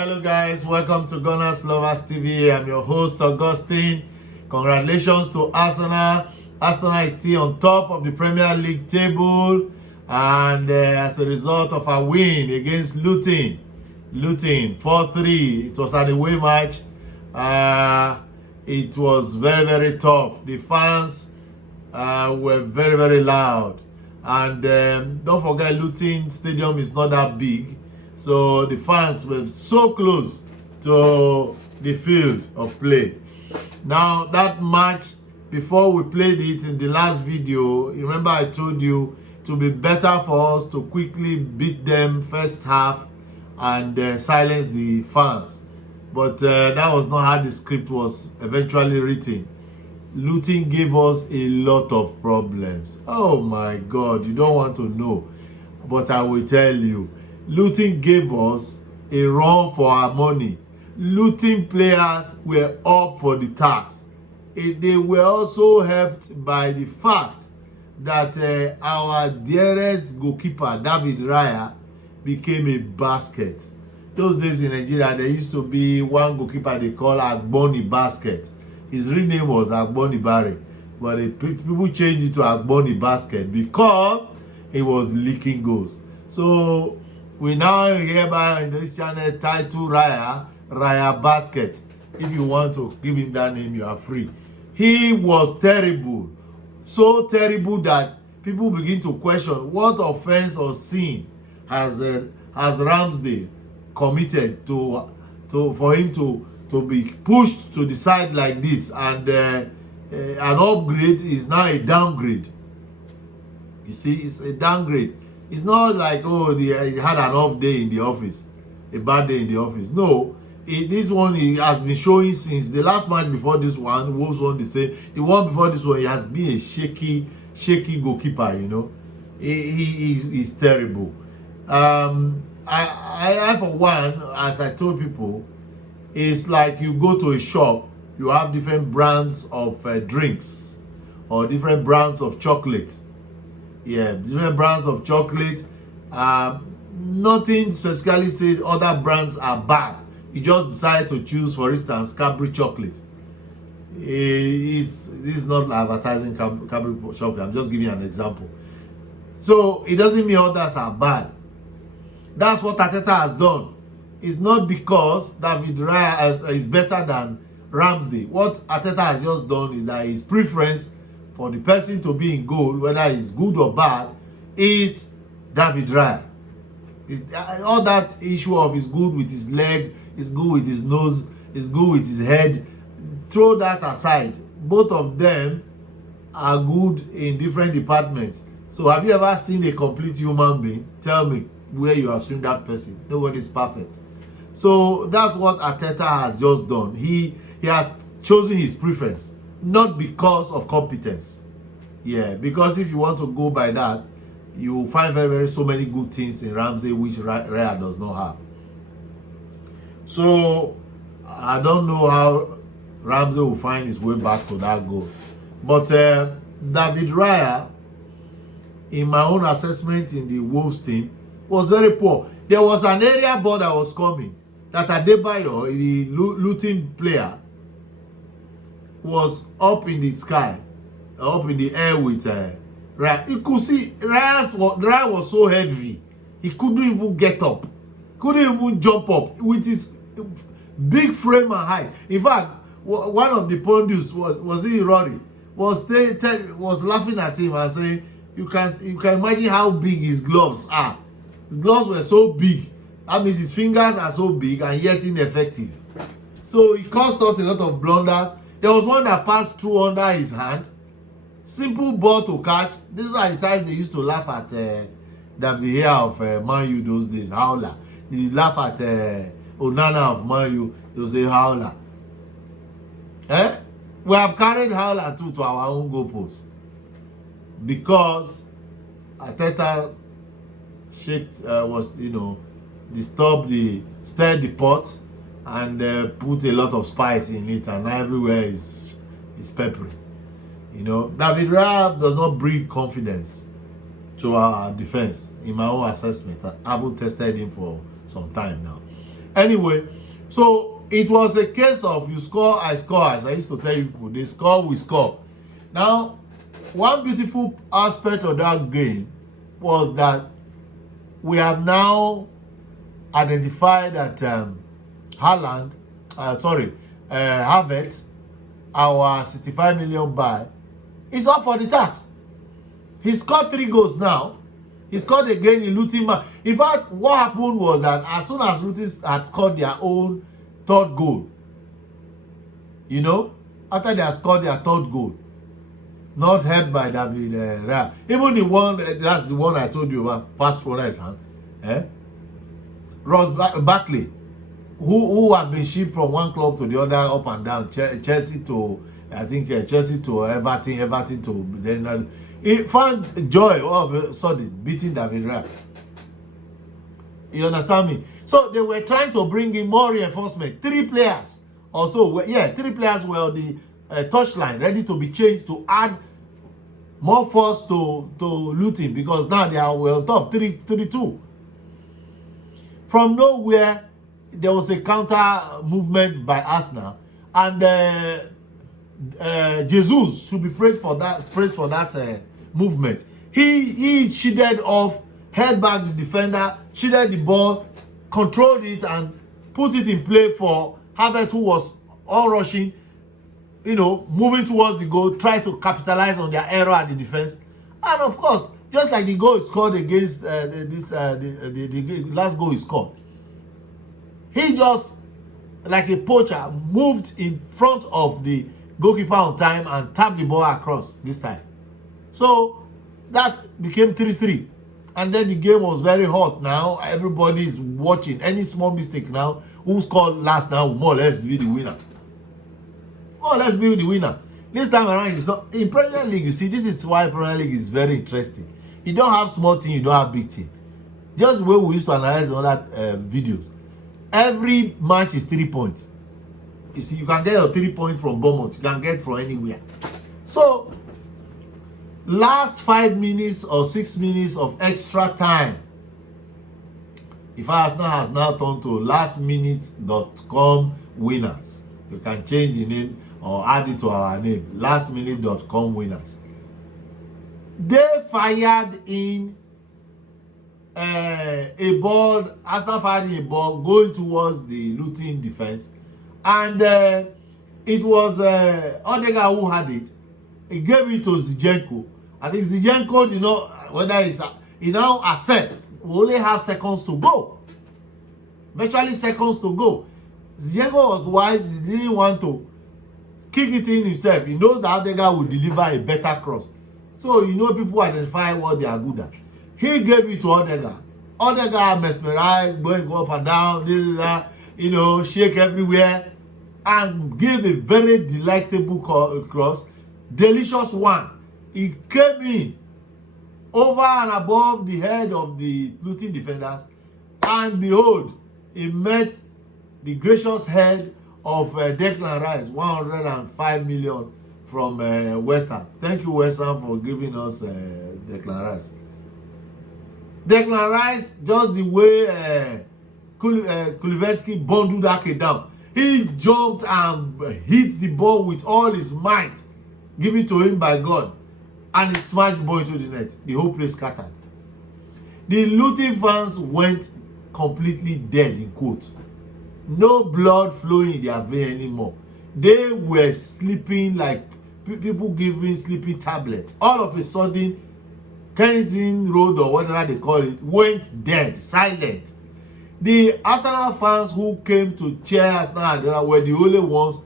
Hello guys, welcome to GunnersLoversTV. I'm your host Augustine. Congratulations to Arsenal. Arsenal is still on top of the Premier League table, and as a result of a win against Luton 4-3. It was an away match. It was very tough. The fans were very loud, and don't forget, Luton Stadium is not that big. So the fans were so close to the field of play. Now that match, before we played it in the last video, remember I told you to be better for us to quickly beat them first half and silence the fans. But that was not how the script was eventually written. Luton gave us a lot of problems. Oh my God, you don't want to know. But I will tell you. Luton gave us a run for our money. Luton players were up for the task. They were also helped by the fact that our dearest goalkeeper, David Raya, became a basket. Those days in Nigeria, there used to be one goalkeeper they call Agboni Basket. His real name was Agboni Barry, but people changed it to Agboni Basket because he was leaking goals. So we now hereby in this channel title Raya Basket. If you want to give him that name, you are free. He was terrible. So terrible that people begin to question what offense or sin has Ramsdale committed for him to be pushed to the side like this, and an upgrade is now a downgrade. You see, it's a downgrade. It's not like, oh, he had an off day in the office, a bad day in the office. No, this one he has been showing since the last match before this one. Wolves won the same. The one before this one, he has been a shaky goalkeeper. You know, he's terrible. I for one, as I told people, it's like you go to a shop, you have different brands of drinks or different brands of chocolates. Yeah, different brands of chocolate. Nothing specifically says other brands are bad. You just decide to choose, for instance, Cadbury chocolate. This is not advertising Cadbury chocolate. I'm just giving you an example. So it doesn't mean others are bad. That's what Arteta has done. It's not because David Raya is better than Ramsdale. What Arteta has just done is that his preference for the person to be in goal, whether it's good or bad, is David Raya. All that issue of is good with his leg, is good with his nose, is good with his head, throw that aside. Both of them are good in different departments. So have you ever seen a complete human being? Tell me where you assume that person. Nobody is perfect. So that's what Arteta has just done. He has chosen his preference, not because of competence. Yeah, because if you want to go by that, you will find very so many good things in Ramsey which Raya does not have. So I don't know how Ramsey will find his way back to that goal. But David Raya, in my own assessment in the Wolves team, was very poor. There was an area ball that was coming that Adebayo, the Luton player, was up in the sky, up in the air with Raya. You could see Raya was so heavy, he couldn't even get up, couldn't even jump up with his big frame and height. In fact, one of the pundits was he Rory was laughing at him and saying, you can imagine how big his gloves are. His gloves were so big. That means his fingers are so big and yet ineffective. So it cost us a lot of blunders. There was one that passed through under his hand. Simple ball to catch. These are the times they used to laugh at the Vieira of Man U those days, howler. They laugh at Onana of Man U, they say howler. We have carried howler too to our own goalpost. Because Arteta stirred the pot and put a lot of spice in it, and everywhere is peppery. You know, David Raya does not breed confidence to our defense, in my own assessment. I haven't tested him for some time now. Anyway, so it was a case of you score, I score. As I used to tell people, they score, we score. Now, one beautiful aspect of that game was that we have now identified that Havertz, our 65 million buy, is up for the tax. He scored 3 goals now. He scored again in Luton. In fact, what happened was that as soon as Luton had scored their own 3rd goal, you know, after they had scored their 3rd goal, not helped by David Raya. Even the one, that's the one I told you about, past for his hand. Ross Barkley, who had been shipped from one club to the other, up and down, Chelsea to, I think, Chelsea to Everton to, then he found joy all of a sudden beating David Raya. You understand me? So they were trying to bring in more reinforcement. 3 players or so. Yeah, 3 players were on the touchline, ready to be changed to add more force to Luton, because now they are well top 3-2. From nowhere, there was a counter movement by Arsenal, and Jesus should be praised for that movement. He cheated off, held back the defender, cheated the ball, controlled it, and put it in play for Havertz, who was all rushing, you know, moving towards the goal, try to capitalize on their error at the defense. And of course, just like the goal he scored against the last goal he scored, he just, like a poacher, moved in front of the goalkeeper on time and tapped the ball across this time. So that became 3-3. And then the game was very hot now. Everybody is watching. Any small mistake now, who scored last now will more or less be the winner. More or less be the winner. This time around, it's not. In Premier League, you see, this is why Premier League is very interesting. You don't have small team, you don't have big team. Just the way we used to analyze all that videos. Every match is 3 points. You see, you can get your 3 points from Bournemouth. You can get from anywhere. So, last 5 minutes or 6 minutes of extra time, if Arsenal has now turned to lastminute.com winners. You can change the name or add it to our name, lastminute.com winners. They fired in a ball, Arsenal fired in a ball going towards the Luton defense, and it was Odegaard who had it. He gave it to Zinchenko. I think Zinchenko, you know, whether he now assessed, we only have seconds to go. Virtually seconds to go. Zinchenko was wise. He didn't want to kick it in himself. He knows that Odegaard will deliver a better cross. So, you know, people identify what they are good at. He gave it to Odegaard. Odegaard mesmerized, going up and down, you know, shake everywhere, and gave a very delectable cross. Delicious one. He came in over and above the head of the Luton defenders, and behold, he met the gracious head of Declan Rice, 105 million from West Ham. Thank you, West Ham, for giving us Declan Rice. Declan Rice, just the way Kulivetsky bundled that kid down. He jumped and hit the ball with all his might, given to him by God, and he smashed the ball into the net. The whole place scattered. The Luton fans went completely dead, in quotes. No blood flowing in their vein anymore. They were sleeping like people giving sleeping tablets. All of a sudden, Kennington Road, or whatever they call it, went dead, silent. The Arsenal fans who came to cheer Arsenal were the only ones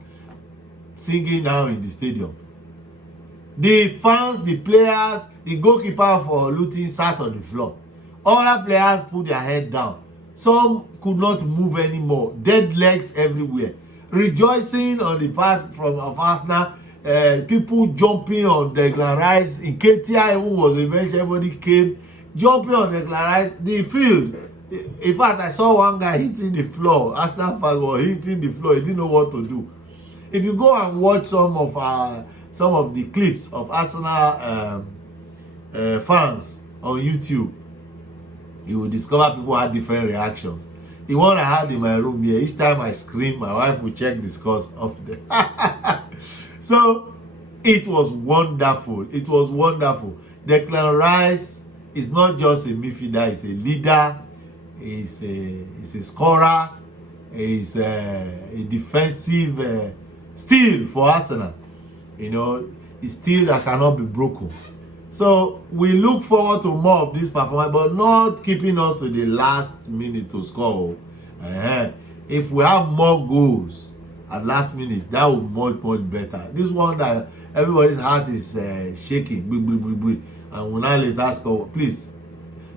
singing now in the stadium. The fans, the players, the goalkeeper for Luton sat on the floor. Other players put their head down. Some could not move anymore. Dead legs everywhere. Rejoicing on the part of Arsenal. People jumping on Declan Rice. In KTI, who was eventually, everybody came jumping on Declan Rice. The field. In fact, I saw one guy hitting the floor. Arsenal fans were hitting the floor. He didn't know what to do. If you go and watch some of the clips of Arsenal fans on YouTube, you will discover people had different reactions. The one I had in my room here, each time I scream, my wife will check the scores up there. So it was wonderful. It was wonderful. Declan Rice is not just a midfielder, he's a leader, he's a scorer, he's a defensive steal for Arsenal. You know, it's steel that cannot be broken. So we look forward to more of this performance, but not keeping us to the last minute to score. If we have more goals at last minute, that would be much better. This one that everybody's heart is shaking, and when I later score, please,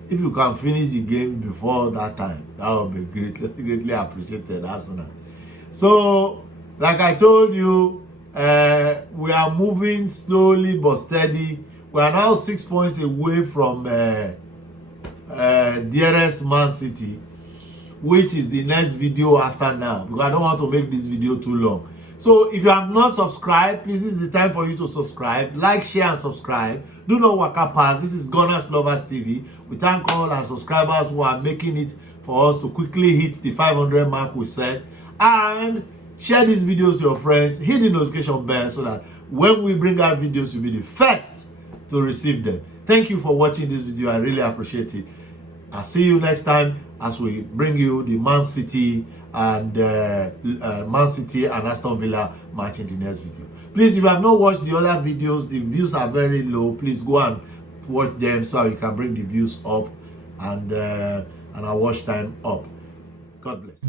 if you can finish the game before that time, that would be greatly appreciated, Arsenal. So, like I told you, we are moving slowly but steady. We are now 6 points away from dearest Man City, which is the next video after now, because I don't want to make this video too long. So if you have not subscribed, please, this is the time for you to subscribe. Like, share, and subscribe. Do not waka past. This is Gunners Lovers TV. We thank all our subscribers who are making it for us to quickly hit the 500 mark we set. And share these videos to your friends. Hit the notification bell so that when we bring out videos, you'll be the first to receive them. Thank you for watching this video. I really appreciate it. I'll see you next time as we bring you the Man City and Aston Villa match in the next video. Please, if you have not watched the other videos, the views are very low. Please go and watch them so you can bring the views up and our watch time up. God bless.